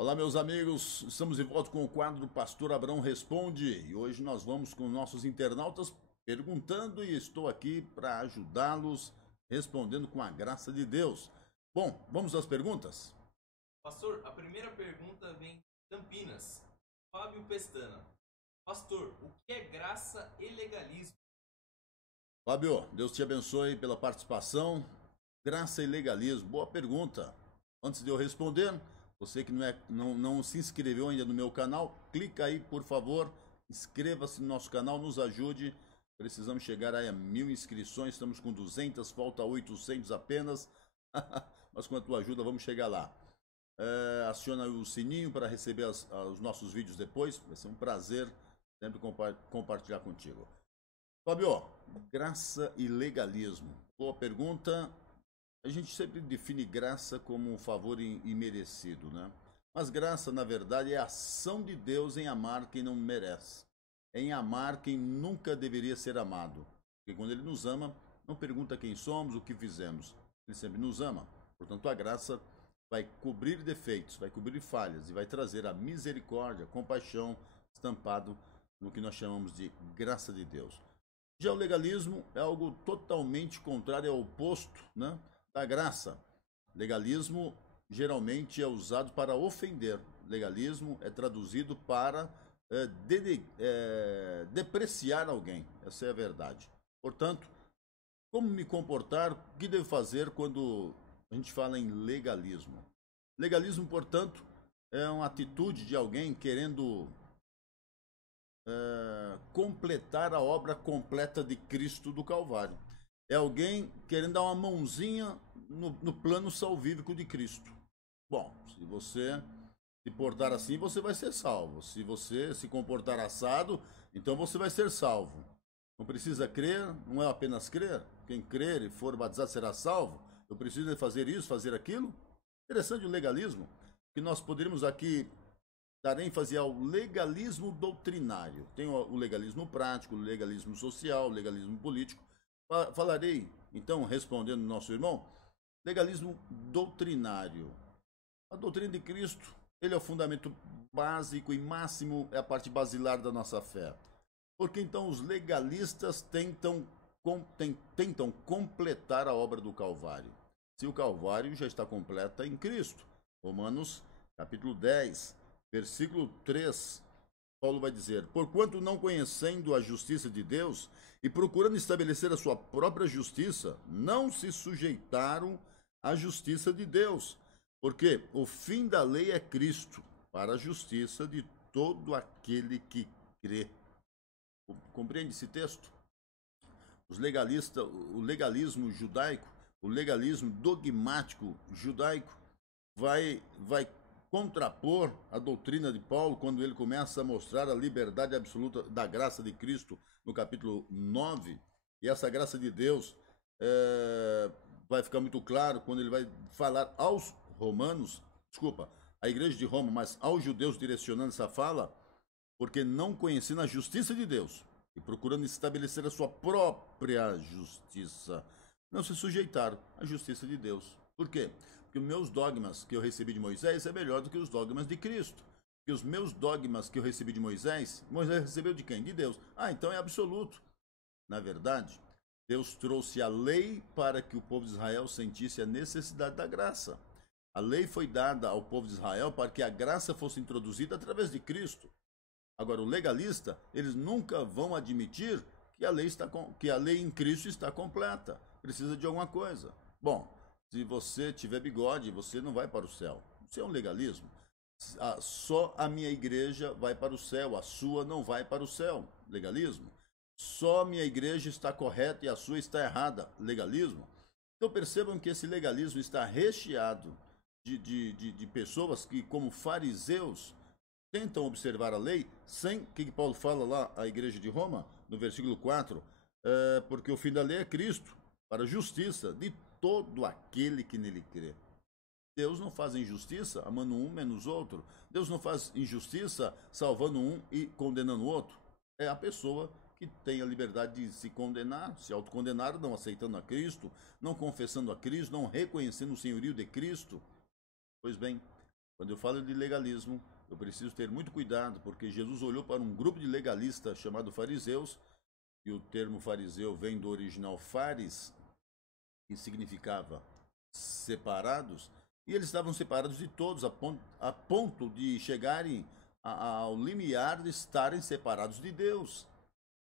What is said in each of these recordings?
Olá, meus amigos, estamos de volta com o quadro Pastor Abrão Responde e hoje nós vamos com nossos internautas perguntando e estou aqui para ajudá-los respondendo com a graça de Deus. Bom, vamos às perguntas? Pastor, a primeira pergunta vem de Campinas. Fábio Pestana. Pastor, o que é graça e legalismo? Fábio, Deus te abençoe pela participação. Graça e legalismo, boa pergunta. Antes de eu responder, você que não se inscreveu ainda no meu canal, clica aí, por favor, inscreva-se no nosso canal, nos ajude. Precisamos chegar aí a 1000 inscrições, estamos com 200, falta 800 apenas. Mas com a tua ajuda vamos chegar lá. Aciona o sininho para receber os nossos vídeos depois. Vai ser um prazer sempre compartilhar contigo. Fábio, graça e legalismo. Boa pergunta. A gente sempre define graça como um favor imerecido, né? Mas graça, na verdade, é a ação de Deus em amar quem não merece. Em amar quem nunca deveria ser amado. Porque quando Ele nos ama, não pergunta quem somos, o que fizemos. Ele sempre nos ama. Portanto, a graça vai cobrir defeitos, vai cobrir falhas e vai trazer a misericórdia, a compaixão estampado no que nós chamamos de graça de Deus. Já o legalismo é algo totalmente contrário, é o oposto, né, da graça. Legalismo geralmente é usado para ofender. Legalismo é traduzido para depreciar alguém. Essa é a verdade. Portanto, como me comportar? O que devo fazer quando a gente fala em legalismo? Legalismo, portanto, é uma atitude de alguém querendo completar a obra completa de Cristo do Calvário. É alguém querendo dar uma mãozinha no plano salvífico de Cristo. Bom, se você se portar assim, você vai ser salvo. Se você se comportar assado, então você vai ser salvo. Não precisa crer, não é apenas crer. Quem crer e for batizado será salvo. Eu preciso fazer isso, fazer aquilo. Interessante o legalismo, que nós poderíamos aqui dar ênfase ao legalismo doutrinário. Tem o legalismo prático, o legalismo social, o legalismo político. Falarei, então, respondendo ao nosso irmão, legalismo doutrinário. A doutrina de Cristo, ele é o fundamento básico e máximo, é a parte basilar da nossa fé. Porque então os legalistas tentam completar a obra do Calvário. Se o Calvário já está completa em Cristo. Romanos capítulo 10, versículo 3, Paulo vai dizer: porquanto não conhecendo a justiça de Deus e procurando estabelecer a sua própria justiça, não se sujeitaram à justiça de Deus. Porque o fim da lei é Cristo, para a justiça de todo aquele que crê. Compreende esse texto? Os legalistas, o legalismo judaico, o legalismo dogmático judaico vai contrapor a doutrina de Paulo quando ele começa a mostrar a liberdade absoluta da graça de Cristo no capítulo 9. E essa graça de Deus vai ficar muito claro quando ele vai falar aos romanos, desculpa, à igreja de Roma, mas aos judeus direcionando essa fala, porque não conhecendo a justiça de Deus e procurando estabelecer a sua própria justiça, não se sujeitaram à justiça de Deus. Por quê? Porque os meus dogmas que eu recebi de Moisés é melhor do que os dogmas de Cristo. Porque os meus dogmas que eu recebi de Moisés, Moisés recebeu de quem? De Deus. Ah, então é absoluto. Na verdade, Deus trouxe a lei para que o povo de Israel sentisse a necessidade da graça. A lei foi dada ao povo de Israel para que a graça fosse introduzida através de Cristo. Agora, o legalista, eles nunca vão admitir que a lei em Cristo está completa. Precisa de alguma coisa. Bom, se você tiver bigode, você não vai para o céu. Isso é um legalismo. Só a minha igreja vai para o céu, a sua não vai para o céu. Legalismo. Só a minha igreja está correta e a sua está errada. Legalismo. Então percebam que esse legalismo está recheado de pessoas que, como fariseus, tentam observar a lei sem, que Paulo fala lá à igreja de Roma, no versículo 4, porque o fim da lei é Cristo, para a justiça de todo aquele que nele crê. Deus não faz injustiça amando um menos outro. Deus não faz injustiça salvando um e condenando o outro. É a pessoa que tem a liberdade de se condenar, se autocondenar, não aceitando a Cristo, não confessando a Cristo, não reconhecendo o senhorio de Cristo. Pois bem, Quando eu falo de legalismo, eu preciso ter muito cuidado, porque Jesus olhou para um grupo de legalistas chamado fariseus, e o termo fariseu vem do original faris, que significava separados, e eles estavam separados de todos, a ponto de chegarem ao limiar de estarem separados de Deus,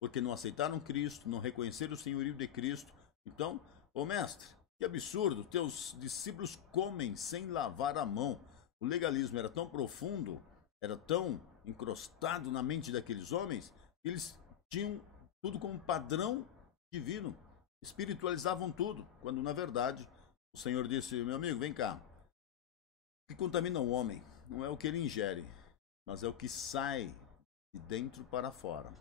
porque não aceitaram Cristo, não reconheceram o senhorio de Cristo. Então, ô mestre, que absurdo, teus discípulos comem sem lavar a mão. O legalismo era tão profundo, era tão encrostado na mente daqueles homens, que eles tinham tudo como padrão divino, espiritualizavam tudo, quando na verdade o Senhor disse: meu amigo, vem cá, o que contamina o homem não é o que ele ingere, mas é o que sai de dentro para fora.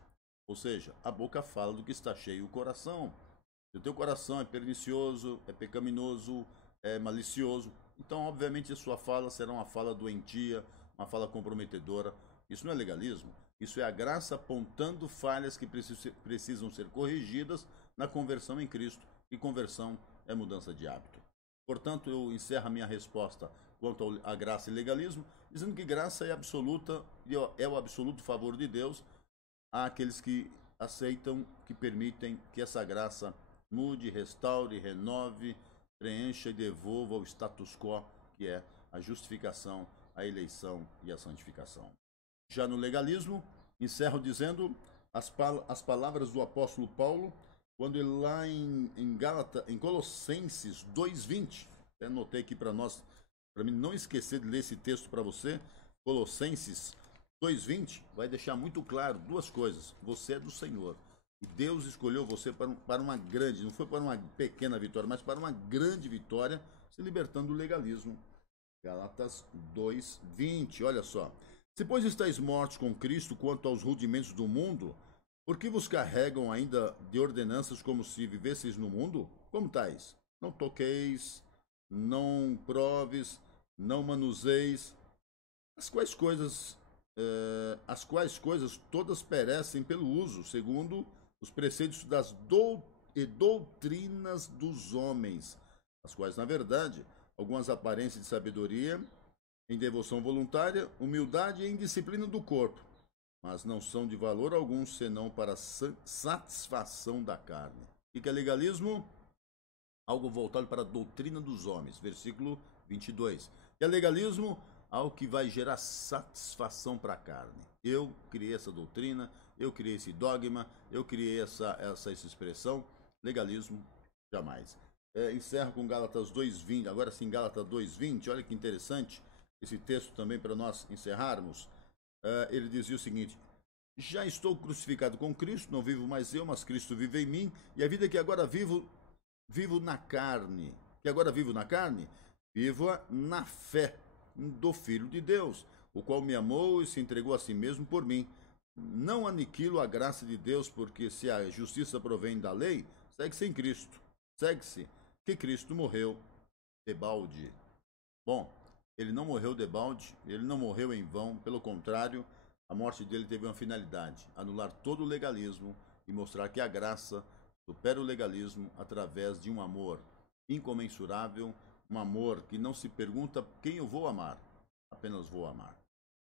Ou seja, a boca fala do que está cheio o coração. Se o teu coração é pernicioso, é pecaminoso, é malicioso, então obviamente a sua fala será uma fala doentia, uma fala comprometedora. Isso não é legalismo, isso é a graça apontando falhas que precisam ser corrigidas na conversão em Cristo, e conversão é mudança de hábito. Portanto, eu encerro a minha resposta quanto à graça e legalismo, dizendo que graça é absoluta, é o absoluto favor de Deus àqueles que aceitam, que permitem que essa graça mude, restaure, renove, preencha e devolva o status quo, que é a justificação, a eleição e a santificação. Já no legalismo, encerro dizendo as palavras do apóstolo Paulo, quando ele lá em Colossenses 2:20, até anotei aqui para nós, para mim não esquecer de ler esse texto para você. Colossenses 2:20 vai deixar muito claro duas coisas: você é do Senhor, e Deus escolheu você para uma grande, não foi para uma pequena vitória, mas para uma grande vitória, se libertando do legalismo. Gálatas 2:20, olha só: se pois estáis mortos com Cristo quanto aos rudimentos do mundo, por que vos carregam ainda de ordenanças como se vivesseis no mundo? Como tais? Não toqueis, não proves, não manuseis, as quais coisas todas perecem pelo uso, segundo os preceitos das doutrinas dos homens, as quais, na verdade, algumas aparências de sabedoria, em devoção voluntária, humildade e em disciplina do corpo, mas não são de valor algum senão para a satisfação da carne. E que é legalismo? Algo voltado para a doutrina dos homens, versículo 22. Que é legalismo? Algo que vai gerar satisfação para a carne. Eu criei essa doutrina, eu criei esse dogma, eu criei essa expressão. Legalismo, jamais. Encerro com Gálatas 2:20. Agora sim, Gálatas 2:20. Olha que interessante esse texto também para nós encerrarmos. Ele dizia o seguinte: já estou crucificado com Cristo, não vivo mais eu, mas Cristo vive em mim, e a vida que agora vivo na carne. Que agora vivo na carne, vivo-a na fé do Filho de Deus, o qual me amou e se entregou a si mesmo por mim. Não aniquilo a graça de Deus, porque se a justiça provém da lei, segue-se em Cristo. Segue-se que Cristo morreu debalde. Bom, ele não morreu debalde, ele não morreu em vão, pelo contrário, a morte dele teve uma finalidade: anular todo o legalismo e mostrar que a graça supera o legalismo através de um amor incomensurável, um amor que não se pergunta quem eu vou amar, apenas vou amar.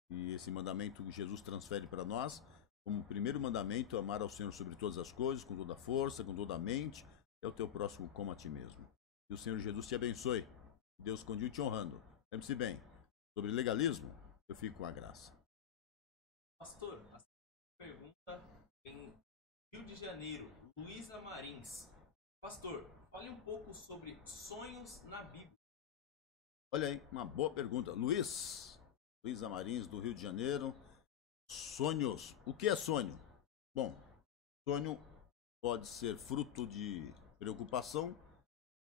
E esse mandamento que Jesus transfere para nós, como primeiro mandamento, amar ao Senhor sobre todas as coisas, com toda a força, com toda a mente, é o teu próximo como a ti mesmo. Que o Senhor Jesus te abençoe. Deus continue te honrando. Lembre-se bem, sobre legalismo, eu fico com a graça. Pastor, a pergunta em Rio de Janeiro, Luísa Marins. Pastor, fale um pouco sobre sonhos na Bíblia. Olha aí, uma boa pergunta. Luísa Marins, do Rio de Janeiro. Sonhos. O que é sonho? Bom, sonho pode ser fruto de preocupação,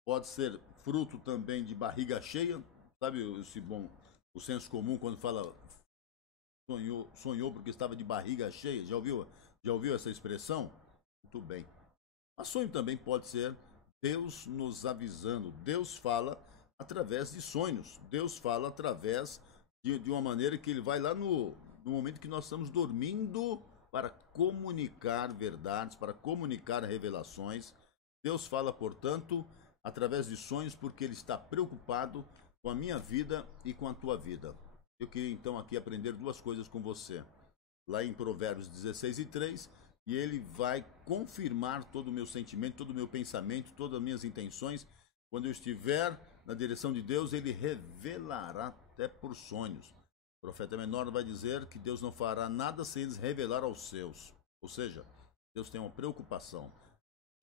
pode ser fruto também de barriga cheia. Sabe o senso comum quando fala sonhou porque estava de barriga cheia? Já ouviu essa expressão? Muito bem. Mas sonho também pode ser Deus nos avisando. Deus fala através de sonhos. Deus fala através de uma maneira que ele vai lá no momento que nós estamos dormindo, para comunicar verdades, para comunicar revelações. Deus fala, portanto, através de sonhos, porque ele está preocupado com a minha vida e com a tua vida. Eu queria então aqui aprender duas coisas com você. Lá em Provérbios 16:3, e ele vai confirmar todo o meu sentimento, todo o meu pensamento, todas as minhas intenções. Quando eu estiver na direção de Deus, ele revelará até por sonhos. O profeta menor vai dizer que Deus não fará nada sem eles revelar aos seus. Ou seja, Deus tem uma preocupação.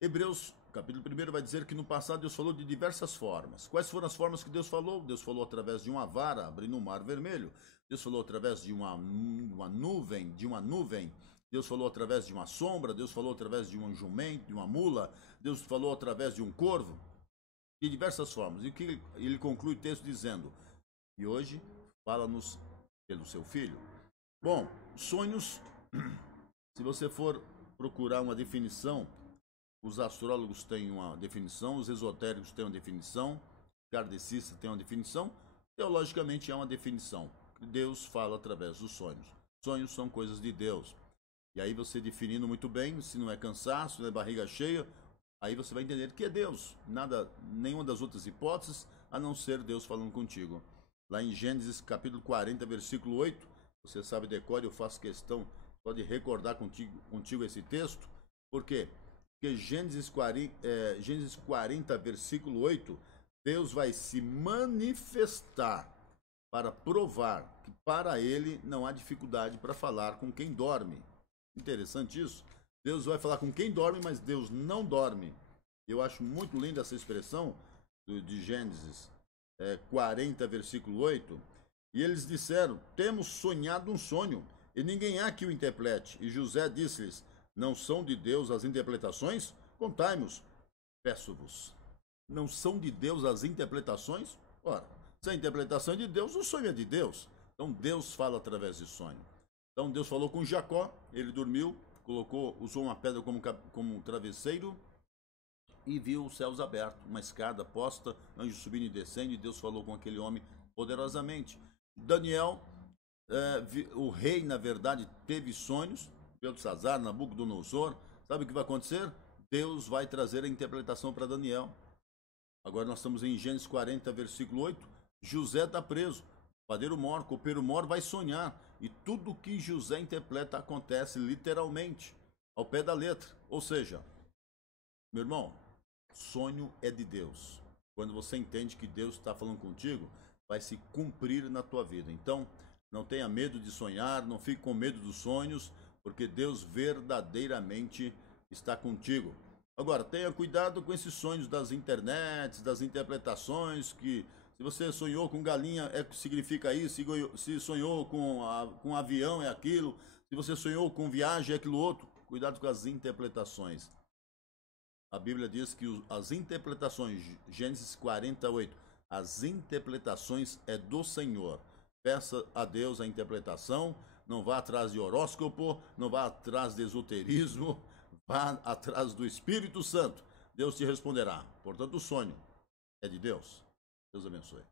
Hebreus, capítulo 1, vai dizer que no passado Deus falou de diversas formas. Quais foram as formas que Deus falou? Deus falou através de uma vara, abrindo o mar vermelho. Deus falou através de uma nuvem, Deus falou através de uma sombra. Deus falou através de um jumento, de uma mula. Deus falou através de um corvo. De diversas formas. E que ele conclui o texto dizendo: e hoje fala-nos pelo seu filho. Bom, sonhos, se você for procurar uma definição, os astrólogos têm uma definição, os esotéricos têm uma definição, kardecistas têm uma definição, teologicamente é uma definição. Deus fala através dos sonhos. Sonhos são coisas de Deus. E aí você definindo muito bem, se não é cansaço, não é barriga cheia, aí você vai entender que é Deus. Nada, nenhuma das outras hipóteses, a não ser Deus falando contigo. Lá em Gênesis capítulo 40, versículo 8, você sabe decore, eu faço questão só de recordar contigo esse texto. Por quê? Porque Gênesis 40, versículo 8, Deus vai se manifestar para provar que para ele não há dificuldade para falar com quem dorme. Interessante isso. Deus vai falar com quem dorme, mas Deus não dorme. Eu acho muito linda essa expressão de Gênesis 40, versículo 8. E eles disseram: temos sonhado um sonho, e ninguém há que o interprete. E José disse-lhes: não são de Deus as interpretações? Contai-nos, peço-vos. Não são de Deus as interpretações? Ora, se a interpretação é de Deus, o sonho é de Deus. Então Deus fala através de sonho. Então Deus falou com Jacó, ele dormiu, usou uma pedra como travesseiro e viu os céus abertos, uma escada posta, anjos subindo e descendo, e Deus falou com aquele homem poderosamente. Daniel, o rei, na verdade, teve sonhos, Beltesazar, Nabucodonosor. Sabe o que vai acontecer? Deus vai trazer a interpretação para Daniel. Agora nós estamos em Gênesis 40, versículo 8. José está preso, o padeiro mor, o copeiro mor vai sonhar, e tudo que José interpreta acontece literalmente, ao pé da letra. Ou seja, meu irmão, sonho é de Deus. Quando você entende que Deus está falando contigo, vai se cumprir na tua vida. Então, não tenha medo de sonhar, não fique com medo dos sonhos, porque Deus verdadeiramente está contigo. Agora, tenha cuidado com esses sonhos das internets, das interpretações, que se você sonhou com galinha, significa isso, se sonhou com avião, é aquilo, se você sonhou com viagem, é aquilo outro. Cuidado com as interpretações. A Bíblia diz que as interpretações, Gênesis 48, as interpretações é do Senhor. Peça a Deus a interpretação, não vá atrás de horóscopo, não vá atrás de esoterismo, vá atrás do Espírito Santo. Deus te responderá. Portanto, o sonho é de Deus. Deus abençoe.